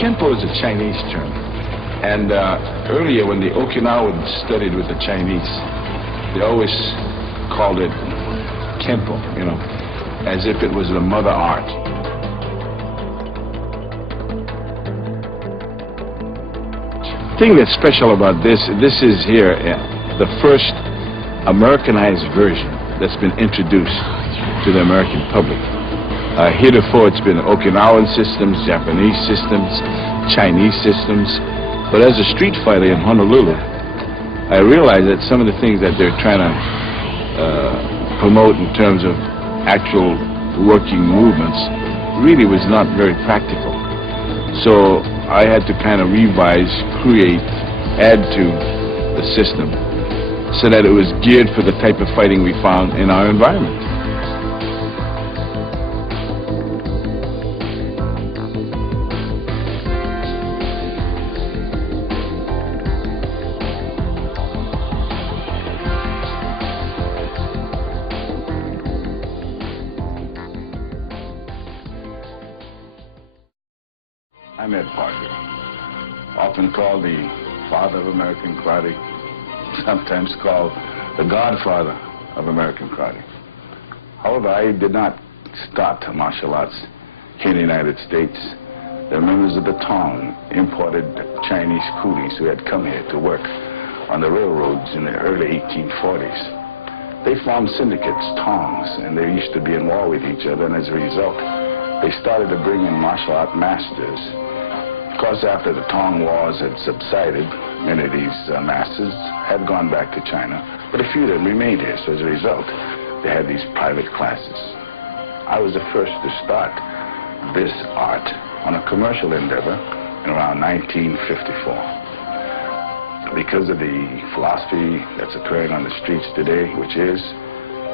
Kenpo is a Chinese term. And earlier when the Okinawans studied with the Chinese, they always called it Kenpo, you know, as if it was the mother art. The thing that's special about this is here the first Americanized version that's been introduced to the American public. Heretofore it's been Okinawan systems, Japanese systems, Chinese systems. But as a street fighter in Honolulu, I realized that some of the things that they're trying to promote in terms of actual working movements really was not very practical. So I had to kind of revise, create, add to the system so that it was geared for the type of fighting we found in our environment. I'm Ed Parker, often called the father of American karate, sometimes called the godfather of American karate. However, I did not start martial arts here in the United States. The members of the Tong imported Chinese coolies who had come here to work on the railroads in the early 1840s. They formed syndicates, Tongs, and they used to be in war with each other, and as a result, they started to bring in martial art masters. Of course, after the Tong Wars had subsided, many of these masters had gone back to China, but a few of them remained here, so as a result, they had these private classes. I was the first to start this art on a commercial endeavor in around 1954. Because of the philosophy that's occurring on the streets today, which is,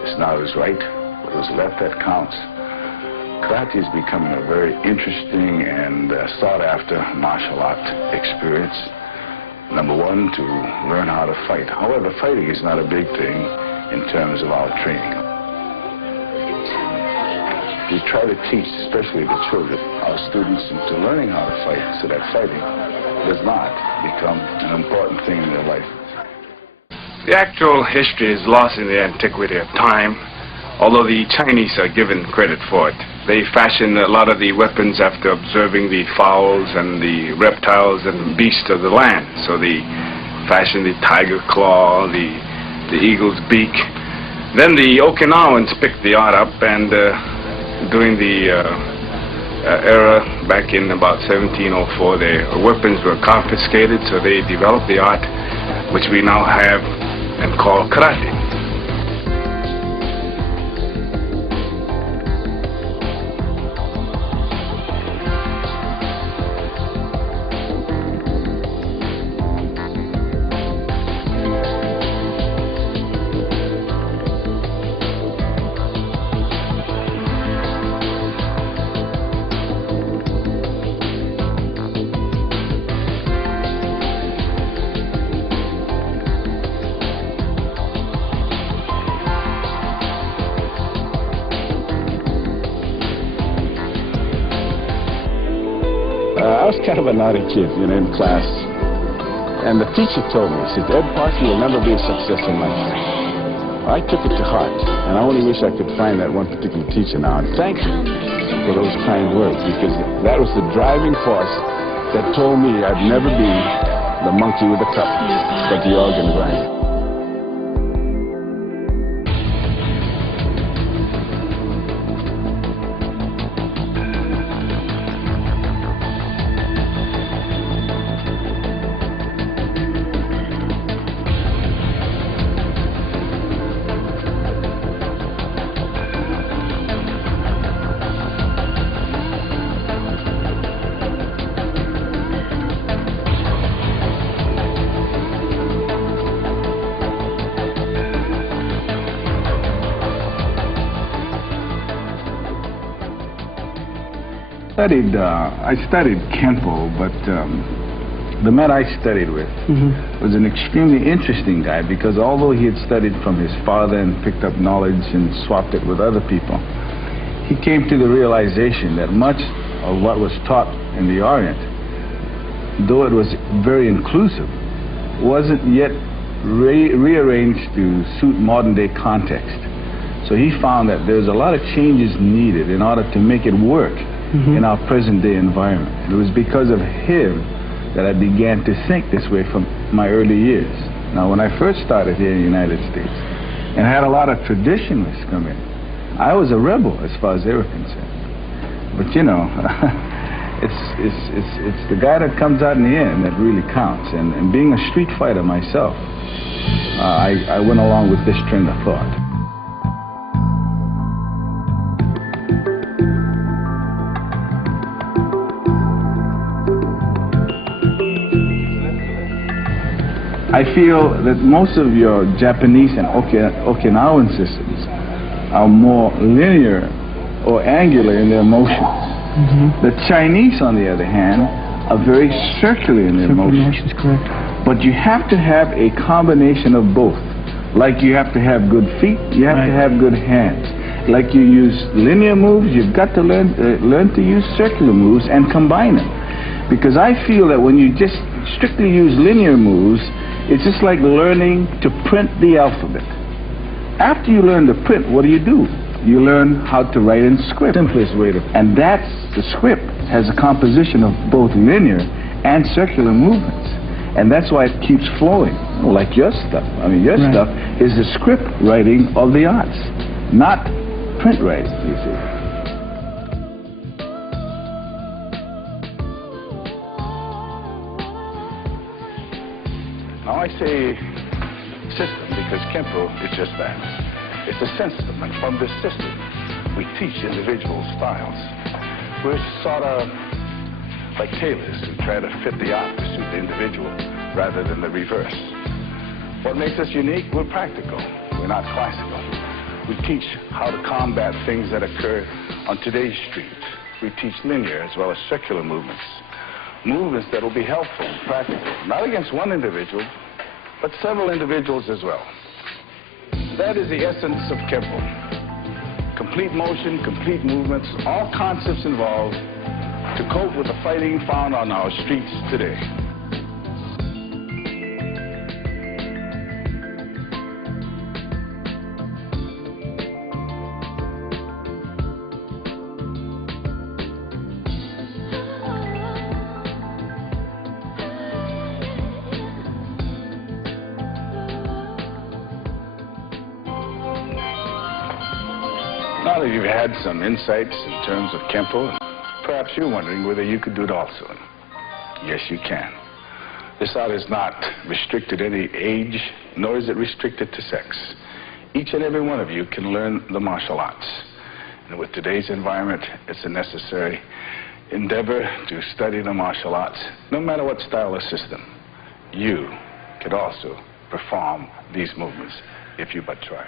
it's not what's right, but what's left that counts. Karate is becoming a very interesting and sought-after martial art experience. Number one, to learn how to fight. However, fighting is not a big thing in terms of our training. We try to teach, especially the children, our students, into learning how to fight so that fighting does not become an important thing in their life. The actual history is lost in the antiquity of time, although the Chinese are given credit for it. They fashioned a lot of the weapons after observing the fowls and the reptiles and beasts of the land. So they fashioned the tiger claw, the eagle's beak. Then the Okinawans picked the art up, and during the era back in about 1704, their weapons were confiscated, so they developed the art which we now have and call karate. I was kind of a naughty kid, you know, in class. And the teacher told me, she said, Ed Parker, you'll never be a success in life. I took it to heart, and I only wish I could find that one particular teacher now. And thank you for those kind words, because that was the driving force that told me I'd never be the monkey with the cup, but the organ grinder. I studied Kenpo, but the man I studied with was an extremely interesting guy, because although he had studied from his father and picked up knowledge and swapped it with other people, he came to the realization that much of what was taught in the Orient though it was very inclusive, wasn't yet rearranged to suit modern day context. So he found that there's a lot of changes needed in order to make it work in our present day environment. It was because of him that I began to think this way from my early years. Now, when I first started here in the United States and had a lot of traditionalists come in, I was a rebel as far as they were concerned. But you know, it's the guy that comes out in the end that really counts. And being a street fighter myself, I went along with this trend of thought. I feel that most of your Japanese and Okinawan systems are more linear or angular in their motions. The Chinese, on the other hand, are very circular in their motions. Correct. But you have to have a combination of both. Like you have to have good feet, you have to have good hands. Like you use linear moves, you've got to learn to use circular moves and combine them. Because I feel that when you just strictly use linear moves, it's just like learning to print the alphabet. After you learn to print, what do? You learn how to write in script. Simplest way to. And that's the script has a composition of both linear and circular movements. And that's why it keeps flowing. Like your stuff. I mean, your stuff is the script writing of the arts, not print writing, you see. Now I say system because Kenpo is just that. It's a system, and from this system, we teach individual styles. We're sort of like tailors who try to fit the art to suit the individual rather than the reverse. What makes us unique? We're practical. We're not classical. We teach how to combat things that occur on today's street. We teach linear as well as circular movements. Movements that will be helpful and practical, not against one individual, but several individuals as well. That is the essence of Kenpo. Complete motion, complete movements, all concepts involved to cope with the fighting found on our streets today. Now that you've had some insights in terms of Kenpo, perhaps you're wondering whether you could do it also. Yes, you can. This art is not restricted to any age, nor is it restricted to sex. Each and every one of you can learn the martial arts. And with today's environment, it's a necessary endeavor to study the martial arts, no matter what style or system. You could also perform these movements if you but try.